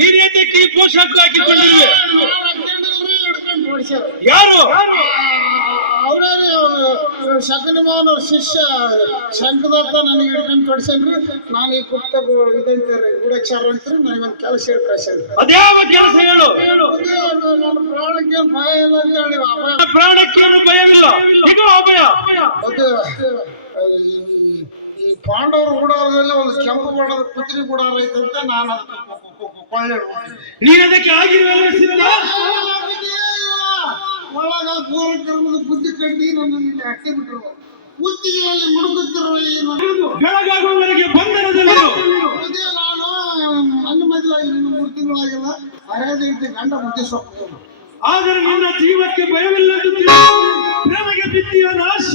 ನೀನ್ ಏತಕ್ಕೆ ಈ ಪೋಷಾಕು ಹಾಕಿಕೊಂಡಿರುವೆ? ಯಾರು? ಶಕುನಿ ಮಾವನ ಶಿಷ್ಯ ಶಂಕದತ್ತ ನನಗೆ ಹಿಡ್ಕೊಂಡು ಕೊಡ್ಸನ್ರಿ. ನಾನು ಈ ಗುಪ್ತ ಇದಂತಾರೆ ಗೂಢಚಾರ ಅಂತಾರೆ. ನನಗೊಂದು ಕೆಲಸ ಹೇಳಿ ಕಳ್ಸನ್ರಿ. ಅದ್ಯಾವ ಕೆಲಸ ಹೇಳು? ನನ್ನ ಪ್ರಾಣಕ್ಕೆ ಭಯ ಇಲ್ಲ ಅಂತ ಹೇಳಿ. ಪ್ರಾಣಕ್ಕೇನು ಭಯವಿಲ್ಲ, ಇದು ಅಭಯ. ಮತ್ತೆ ಈ ಪಾಂಡವರು ಗುಡಾರದಲ್ಲಿ ಒಂದು ಕೆಂಪು ಬಣ್ಣದ ಕುದುರೆ ಗುಡಾರ ಐತಂತ ನಾನು ಕೊಳ್ಳೆ. ನೀನ್ ಅದಕ್ಕೆ ಆಗಿರುವಲ್ಲ ಸಿದ್ಧ? ಒಳಗ ಘೋರ ಕರ್ಮದ ಬುದ್ಧಿ ಕಂಡಿ ನನ್ನನ್ನು ಅಟ್ಟೆ ಬಿಟ್ಟರು. ಬುದ್ಧಿಯಲ್ಲಿ ಮುಡುಗುತ್ತಿರುವ ಬೆಳಗಾಗುವವರೆಗೆ ಬಂಧನದಲ್ಲಿ ನಾನು ನನ್ನ ಮದುವೆಯಾಗಿ 3 ತಿಂಗಳಾಗಿಲ್ಲ. ಅರೇದ ಇದ್ದ ಗಂಡ ಮುದ್ದೆ ಸೊಪ್ಪು. ಆದರೆ ನಿನ್ನ ಜೀವಕ್ಕೆ ಭಯವಿಲ್ಲ. ಪ್ರೇಮಗೆ ಬಿದ್ದಿಯ ನಾಶ